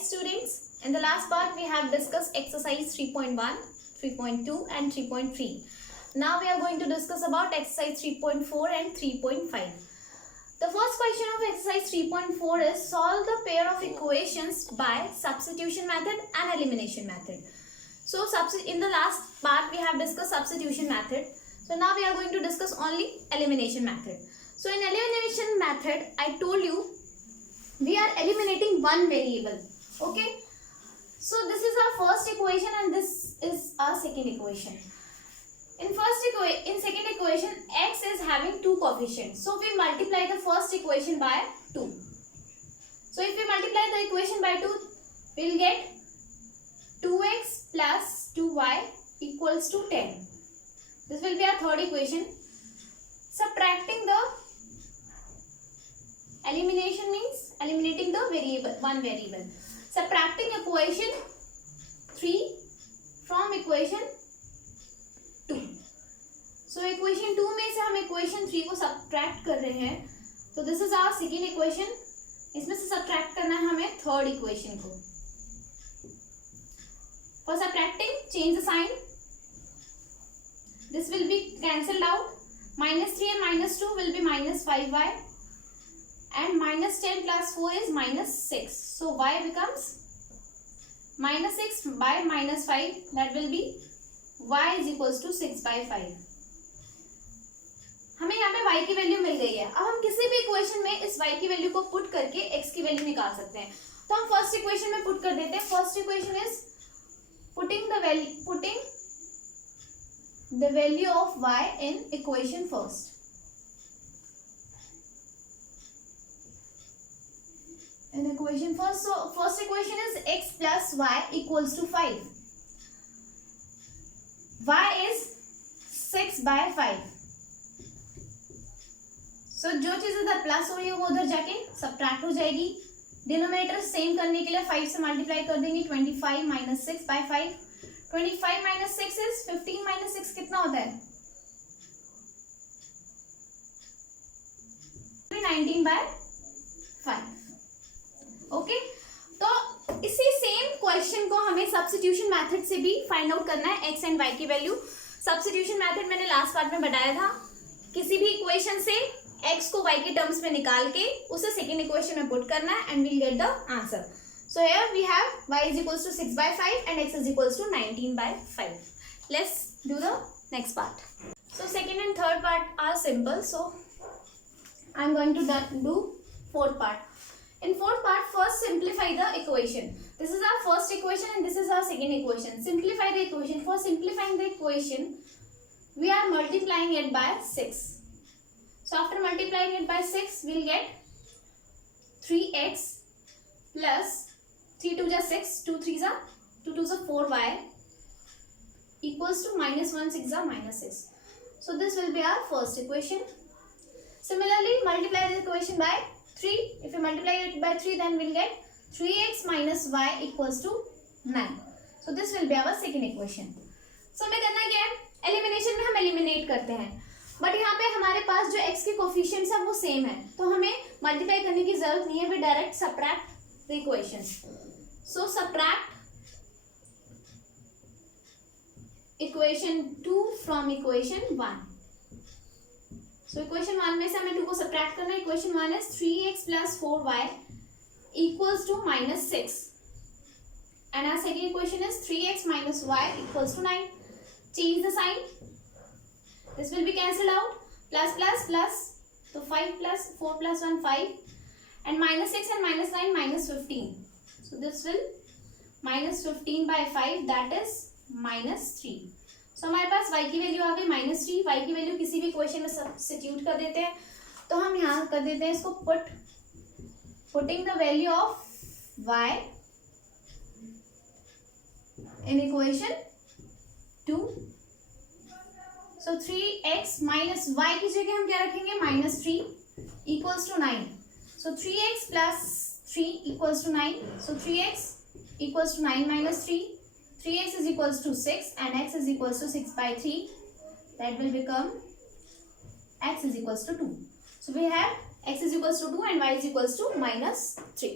Alright students, in the last part we have discussed exercise 3.1, 3.2 and 3.3. Now we are going to discuss about exercise 3.4 and 3.5. The first question of exercise 3.4 is solve the pair of equations by substitution method and elimination method. So in the last part we have discussed substitution method. So now we are going to discuss only elimination method. So in elimination method I told you we are eliminating one variable. Okay, so this is our first equation and this is our second equation. In second equation x is having two coefficients, so we multiply the first equation by 2. So if we multiply the equation by 2, we will get 2x plus 2y equals to 10. This will be our third equation. Subtracting the elimination means eliminating the variable, one variable. Subtracting equation 3 from equation 2. So equation 2 में से हम equation 3 को subtract कर रहे हैं. So this is our second equation. इसमें से subtract करना है हमें third equation को. For subtracting, change the sign. This will be cancelled out. Minus 3 and minus 2 will be minus 5y. And minus 10 plus 4 is minus 6. So y becomes minus 6 by minus 5. That will be y is equals to 6 by 5. हमें यहाँ पे y की value मिल गई है. अब हम किसी भी इक्वेशन में इस y की वैल्यू को पुट करके x की वैल्यू निकाल सकते हैं. तो हम फर्स्ट इक्वेशन में पुट कर देते हैं. First equation is putting the value of y in equation first. In equation first, so first equation is x plus y equals to 5. Y is 6 by 5. So जो चीज इधर प्लस हो रही है वो उधर जाके सब्ट्रैक्ट हो जाएगी. डिनोमिनेटर सेम करने के लिए 5 से मल्टीप्लाई कर देंगे. 25 minus 6 by 5. 25 minus 6 is 15 minus 6 कितना होता है? 19 बाय 5. ओके, तो इसी सेम क्वेश्चन को हमें सब्स्टिट्यूशन मेथड से भी फाइंड आउट करना है एक्स एंड वाई की वैल्यू. सब्स्टिट्यूशन मेथड मैंने लास्ट पार्ट में बताया था. किसी भी इक्वेशन से एक्स को वाई के टर्म्स में निकाल के उसे सेकेंड इक्वेशन में पुट करना है and we'll get the answer. So here we have y is equals to 6 by 5 and x is equals to 19 by 5. Let's do the next part. So second and third part are simple. So I'm going to do fourth part. In fourth part, first simplify the equation. This is our first equation and this is our second equation. Simplify the equation. For simplifying the equation, we are multiplying it by 6. So after multiplying it by 6, we'll get 3x plus 3 2 is 6, 2 3 is 2 2 is 4y equals to minus 1 6 is minus 6. So this will be our first equation. Similarly, multiply the equation by 3. If you multiply it by 3, then we'll get 3x minus y equals to 9. So this will be our second equation. So हमें करना क्या है? Elimination में हम eliminate करते हैं, but यहाँ पे हमारे पास जो x के कोफिशिएंट्स है वो सेम है, तो हमें मल्टीप्लाई करने की जरूरत नहीं है. We direct subtract the equations. So subtract equation 2 from equation 1. So equation 1 में से हमें 2 को subtract करना है. Equation 1 is 3x plus 4y equals to minus 6. And our second equation is 3x minus y equals to 9. Change the sign. This will be cancelled out. Plus plus plus. So 5 plus 4 plus 1 5. And minus 6 and minus 9 minus 15. So this will minus 15 by 5, that is minus 3. तो हमारे पास y की value आ गई minus 3. y की value किसी भी equation में substitute कर देते हैं, तो हम यहाँ कर देते हैं इसको putting the value of y in equation 2. So 3x minus y की जगह हम क्या रखेंगे? Minus 3 equals to 9. So 3x plus 3 equals to 9. So 3x equals to 9 minus 3. 3x is equals to 6 and x is equals to 6 by 3. That will become x is equals to 2. So we have x is equals to 2 and y is equals to minus 3.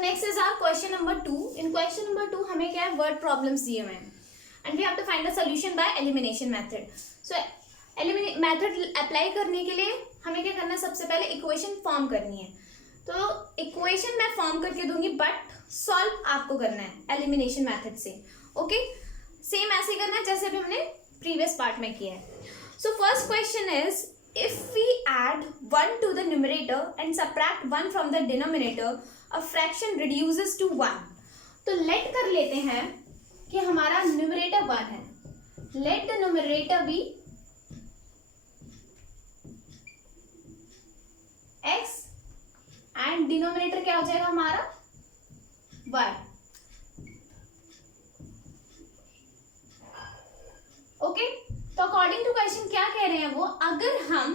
Next is our question number 2. In question number 2 हमें क्या है, word problems दिए हुए हैं and we have to find the solution by elimination method. So eliminate method apply करने के लिए हमें क्या करना है, सबसे पहले इक्वेशन फॉर्म करनी है. तो इक्वेशन मैं फॉर्म करके दूंगी बट सॉल्व आपको करना है एलिमिनेशन मेथड से. ओके, सेम ऐसे करना है जैसे अभी हमने प्रीवियस पार्ट में किया है. So first question is, if we add 1 to the numerator and subtract 1 from the denominator, a fraction reduces to 1. तो let कर लेते हैं कि हमारा न्यूमरेटर 1 है. let the numerator be x and denominator क्या हो जाएगा हमारा y. ओके, तो अकॉर्डिंग टू क्वेश्चन क्या कह रहे हैं वो, अगर हम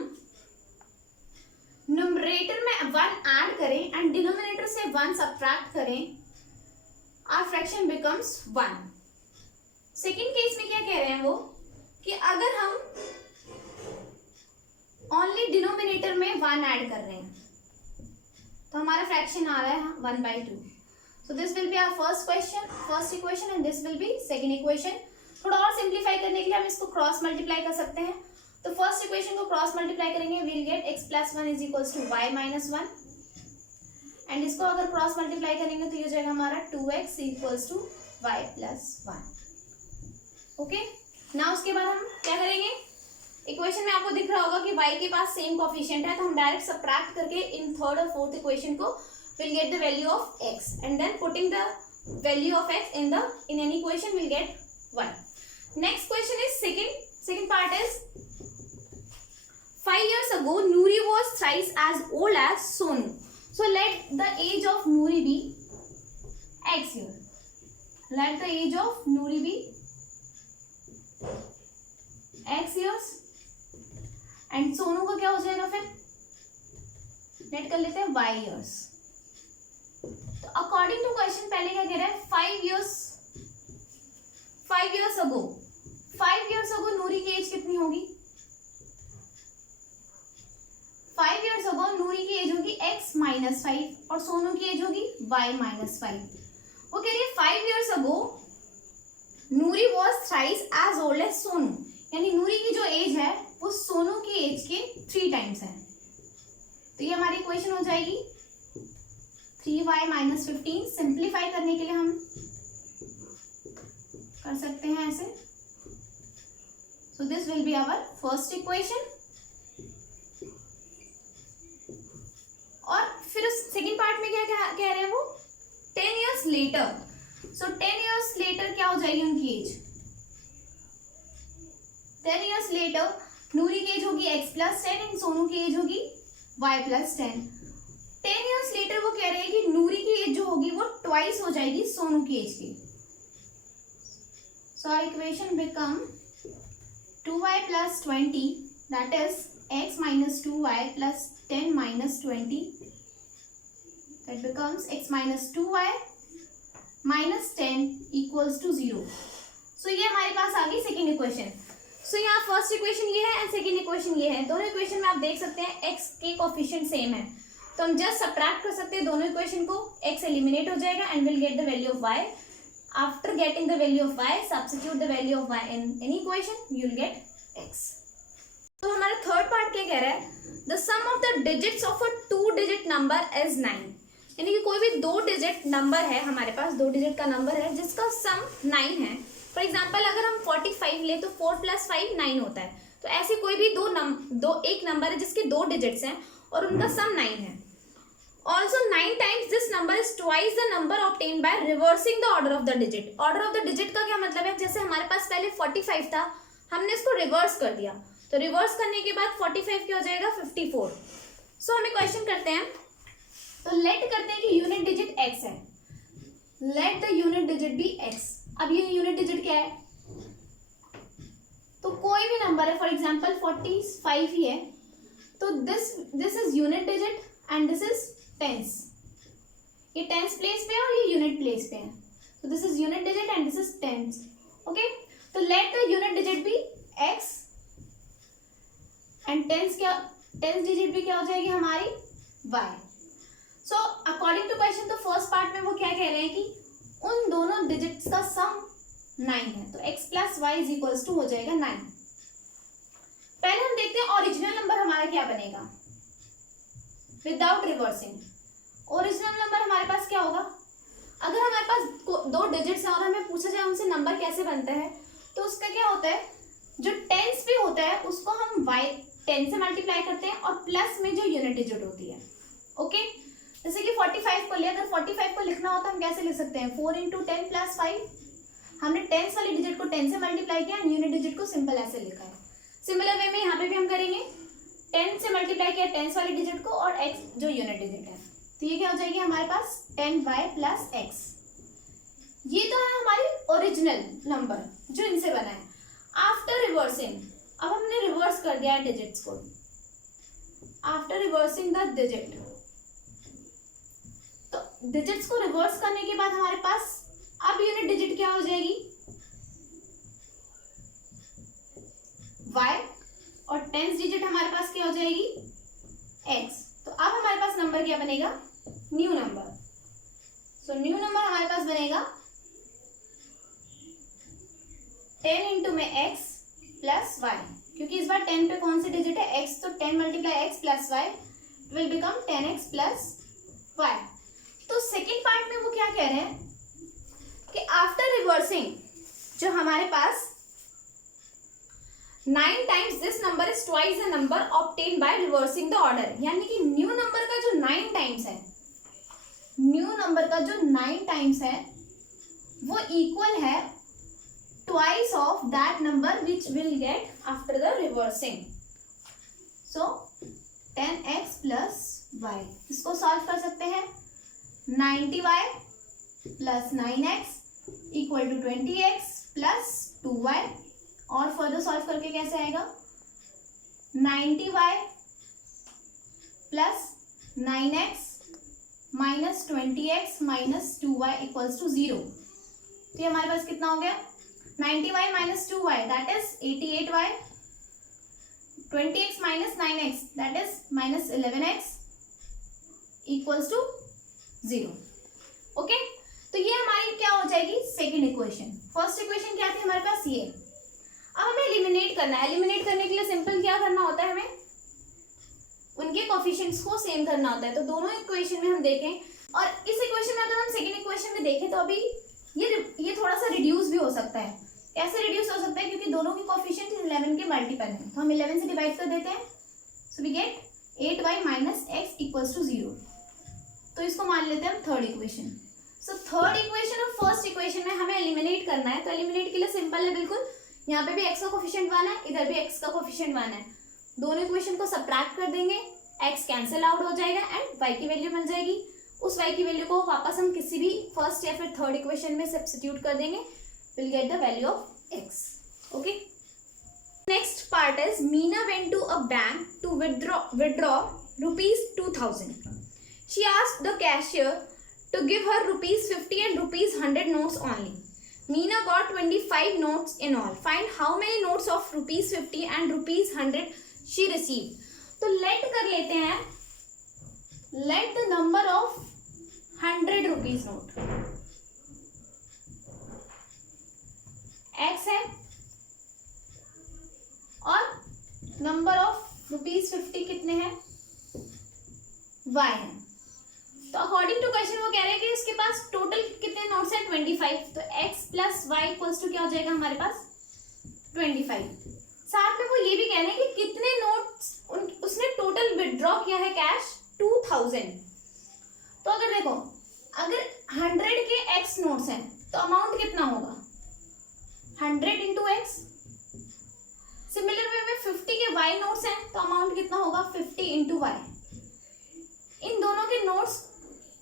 न्यूमरेटर में 1 ऐड करें एंड डिनोमिनेटर से 1 सब्ट्रैक्ट करें, our fraction becomes 1. Second case में क्या कह रहे हैं वो कि अगर हम ओनली डिनोमिनेटर में 1 ऐड कर रहे हैं तो हमारा फ्रैक्शन आ रहा है 1/2. So this will be our first equation and this will be second equation. थोड़ा और सिंप्लीफाई करने के लिए हम इसको क्रॉस मल्टीप्लाई कर सकते हैं. तो फर्स्ट इक्वेशन को क्रॉस मल्टीप्लाई करेंगे, will get x + 1 is equals to y - 1 and इसको अगर क्रॉस मल्टीप्लाई करेंगे तो ये हो जाएगा हमारा 2x equals to y + 1. Okay, ना उसके बाद हम क्या करेंगे, इक्वेशन में आपको दिख रहा होगा कि y के पास सेम कोफिशिएंट है, तो हम डायरेक्ट सबट्रैक्ट करके इन थर्ड और फोर्थ इक्वेशन को will get the value of x and then putting the value of x in any equation will get y. Next question is second part is, 5 years ago Noori was thrice as old as Sonu. So let the age of Noori be x year. Let the age of Noori be x years and Sonu का क्या हो जाएगा फिर, late कर लेते हैं y years. तो according to question पहले क्या कह रहा है, 5 years ago नूरी की एज कितनी होगी, 5 years ago नूरी की एज होगी x - 5 और सोनू की एज होगी y - 5. वो कह रही है 5 years ago Noori was thrice as old as Sonu, यानी नूरी की जो एज है वो सोनू की एज के 3 टाइम्स है. तो ये हमारी इक्वेशन हो जाएगी 3y - 15. सिंप्लीफाई करने के लिए हम कर सकते हैं ऐसे. So this will be our first equation. और फिर सेकेंड पार्ट में क्या कह रहे हैं वो, 10 years later. So 10 years later क्या हो जाएगी उनकी एज, 10 years later नूरी की एज होगी x + 10 एंड सोनू की एज होगी y + 10. 10 years later वो कह रहे हैं कि नूरी की एज जो होगी वो ट्वाइस हो जाएगी सोनू की एज की. So our equation become 2y + 20, that is x - 2y + 10 - 20. That becomes x - 2y - 10 equals to 0. So ये हमारे पास आ गई सेकेंड इक्वेशन. सो यहाँ फर्स्ट इक्वेशन ये है एंड सेकेंड इक्वेशन ये है. दोनों इक्वेशन में आप देख सकते हैं x के कोफिशिएंट सेम है, तो हम जस्ट सब्ट्रैक्ट कर सकते हैं दोनों इक्वेशन को, x एलिमिनेट हो जाएगा and will get the value of y. After getting the value of y, substitute the value of y in any equation, you will get x. तो हमारा थर्ड पार्ट क्या कह रहा है, the sum of the digits of a 2-digit number is 9. यानी कि कोई भी 2 डिजिट नंबर है, हमारे पास 2 डिजिट का नंबर है जिसका सम 9 है. फॉर एग्जाम्पल अगर हम 45 ले तो 4 + 5 9 होता है. तो ऐसे कोई भी एक नंबर है जिसके 2 डिजिट्स हैं और उनका सम 9 है. Also 9 times this number is twice the number obtained by reversing the order of the digit. Order of the digit का क्या मतलब है, जैसे हमारे पास पहले 45 था, हमने इसको रिवर्स कर दिया, तो रिवर्स करने के बाद 45 क्या हो जाएगा 54. सो हमें क्वेश्चन करते हैं, तो लेट करते हैं कि यूनिट डिजिट x है, let the unit digit be x. अब ये यूनिट डिजिट क्या है, तो कोई भी नंबर है, फॉर एग्जाम्पल 45 ही है, तो this is unit digit and this is tens. ये टेंस प्लेस पे है और ये यूनिट प्लेस पे है, तो this is unit digit and this is tens. Okay, तो let the unit digit be x and tens digit भी क्या हो जाएगी हमारी y. So according to question, तो फर्स्ट पार्ट में वो क्या कह रहे हैं कि उन दोनों डिजिट्स का सम 9 है, तो x plus y is equals to हो जाएगा 9। पहले हम देखते हैं ओरिजिनल नंबर हमारा क्या बनेगा विदाउट रिवर्सिंग। ओरिजिनल नंबर हमारे पास क्या होगा, अगर हमारे पास दो डिजिट्स हैं और हमें पूछा जाए उनसे नंबर कैसे बनते हैं, तो उसका क्या होता है, जो टेंस भी होता है उसको हम y 10 से मल्टीप्लाई करते हैं और प्लस में जो यूनिट डिजिट होती है। ओके, जैसे कि 45 को लिया, अगर 45 को लिखना हो तो हम कैसे लिख सकते हैं, 4 × 10 + 5। हमने टेंस वाली डिजिट को 10 से मल्टीप्लाई किया, यूनिट डिजिट को सिंपल ऐसे लिखा है। सिमिलर वे में यहाँ पे भी हम करेंगे, 10 से मल्टीप्लाई किया टेंस वाली डिजिट को और x जो यूनिट डिजिट है, तो ये क्या हो जाएगी हमारे पास 10y + x। ये तो है हमारी ओरिजिनल नंबर जो इनसे बना है। आफ्टर रिवर्सिंग, अब हमने रिवर्स कर दिया है डिजिट्स को। आफ्टर रिवर्सिंग द डिजिट, तो डिजिट्स को रिवर्स करने के बाद हमारे पास अब यूनिट डिजिट क्या हो जाएगी, y, और टेंस डिजिट हमारे पास क्या हो जाएगी, x। तो अब हमारे पास नंबर क्या बनेगा, new number. So new number हमारे पास बनेगा 10 × में x + y, क्योंकि इस बार 10 पे कौन सी डिजिट है, x, तो 10 × x + y will become 10x + y। तो सेकेंड पार्ट में वो क्या कह रहे हैं कि आफ्टर रिवर्सिंग जो हमारे पास 9 times this number is twice the number obtained by reversing the order, यानी कि न्यू नंबर का जो 9 टाइम्स है, न्यू नंबर का जो 9 टाइम्स है वो इक्वल है twice of that number which will get after the reversing. So 10x + y, इसको सॉल्व कर सकते हैं, 90y + 9x = 20x + 2y, और फर्दर सॉल्व करके कैसे आएगा, 90y + 9x - 20x - 2y = 0। तो ये हमारे पास कितना हो गया, 90y - 2y that is 88y, 20x - 9x that is -11x = 0। Okay, तो ये हमारी क्या हो जाएगी सेकेंड इक्वेशन। फर्स्ट इक्वेशन क्या थी हमारे पास, ये। अब हमें एलिमिनेट करना है। एलिमिनेट करने के लिए सिंपल क्या करना होता है, हमें उनके कोफिशिएंट्स को सेम करना होता है। तो दोनों इक्वेशन में हम देखें, और इस इक्वेशन में अगर हम सेकंड इक्वेशन में देखें तो अभी ये थोड़ा सा रिड्यूस भी हो सकता है। कैसे रिड्यूस हो सकता है, क्योंकि दोनों के कोफिशिएंट 11 के मल्टीपल हैं, तो हम 11 से डिवाइड कर देते हैं। So we get 8y - x = 0। तो इसको मान लेते हैं हम third equation. So third equation और फर्स्ट इक्वेशन में हमें एलिमिनेट करना है। तो एलिमिनेट के लिए सिंपल है बिल्कुल, यहाँ पे भी x का कोफिशिएंट 1 है, इधर भी x का कोफिशिएंट 1 है। दोनों इक्वेशन को सबट्रैक्ट कर देंगे, x कैंसिल आउट हो जाएगा एंड y की वैल्यू मिल जाएगी। उस y की वैल्यू को वापस हम किसी भी फर्स्ट या फिर थर्ड इक्वेशन में सब्स्टिट्यूट कर देंगे, will get the value of x। Okay, next part is Meena went to a bank to withdraw ₹2000। She asked the cashier to give her ₹50 and ₹100 notes only. Meena got 25 notes in all. Find how many notes of ₹50 and ₹100 she received. तो let कर लेते हैं, let the number of 100 rupees note x है और number of ₹50 कितने हैं, y है। तो अकॉर्डिंग टू क्वेश्चन वो कह रहे हैं कि उसके पास टोटल कितने नोट्स हैं, 25। तो x + y = क्या हो जाएगा हमारे पास, 25। साथ में वो ये भी कह रहे हैं कि कितने नोट्स उसने टोटल विड्रॉ किया है कैश, 2000। तो अगर देखो, अगर 100 के x नोट्स हैं तो अमाउंट कितना होगा, 100 × x। सिमिलर वे में 50 के y नोट्स हैं तो अमाउंट कितना होगा, 50 × y। इन दोनों के नोट्स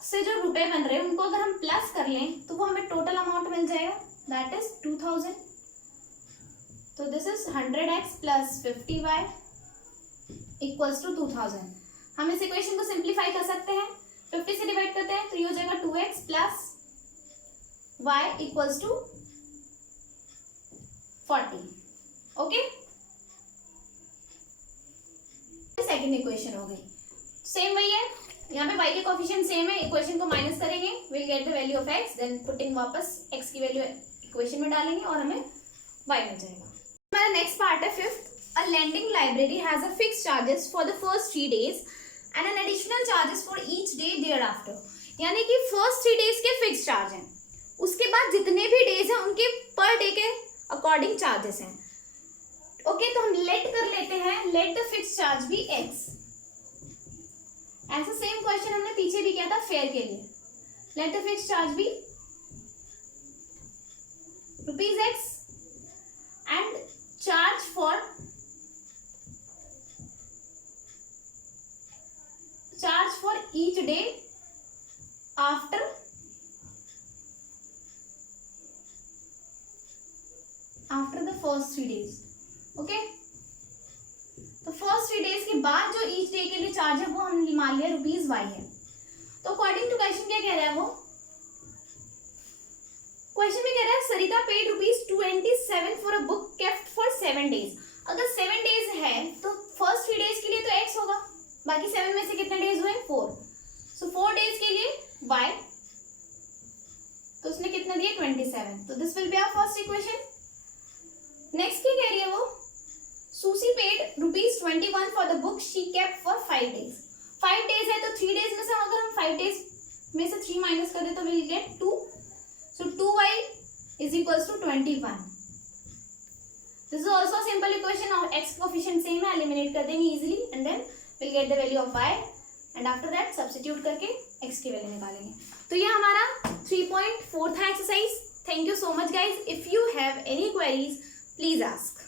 से जो रुपए बन रहे हैं उनको अगर हम प्लस कर लें तो वो हमें टोटल अमाउंट मिल जाएगा, दैट इज 2000। तो दिस इज 100x + 50y = 2000। हम इस इक्वेशन को सिंप्लीफाई कर सकते हैं, 50 से डिवाइड करते हैं तो ये हो जाएगा 2x + y = 40। Okay, second equation हो गई, सेम वही है। यहाँ पे y के कोफिशिएंट सेम है, इक्वेशन को माइनस करेंगे, will get the value of x, then putting वापस x की वैल्यू इक्वेशन में डालेंगे और हमें y मिल जाएगा। हमारा नेक्स्ट पार्ट है fifth, a lending library has a fix charges for the first 3 days and an additional charges for each day thereafter. यानी कि फर्स्ट 3 days के फिक्स चार्ज हैं, उसके बाद जितने भी डेज हैं उनके पर डे के अकॉर्डिंग चार्जेस हैं। ओके, तो हम लेट कर लेते हैं, let the fix charge be x। ऐसा सेम क्वेश्चन हमने पीछे भी किया था फेयर के लिए। Let the fix charge be ₹x and charge for each day after the first 3 days। Okay, तो फर्स्ट 3 days के बाद जो ईच डे के लिए चार्ज है वो हम मान लिया ₹y है। तो अकॉर्डिंग टू क्वेश्चन क्या कह रहा है, वो क्वेश्चन में कह रहा है Sarita paid ₹227 for a book kept for 7 days। अगर 7 days है तो फर्स्ट 3 days के लिए तो x होगा, बाकी 7 में से कितने डेज हुए, 4। सो 4 days के लिए y, तो उसने कितना दिया 27। तो this will be our first equation. Next क्या कह रही है वो, Susie paid ₹21 for the book she kept for 5 days। 5 days है तो 3 days में से अगर हम 5 days में से 3 माइनस कर दे तो we'll get 2। So 2y is equals to 21। This is also a simple equation of x coefficient same है, eliminate कर देंगे easily and then we'll get the value of y and after that substitute करके x की value निकालेंगे। तो ये हमारा 3.4 था exercise. Thank you so much guys। If you have any queries, please ask।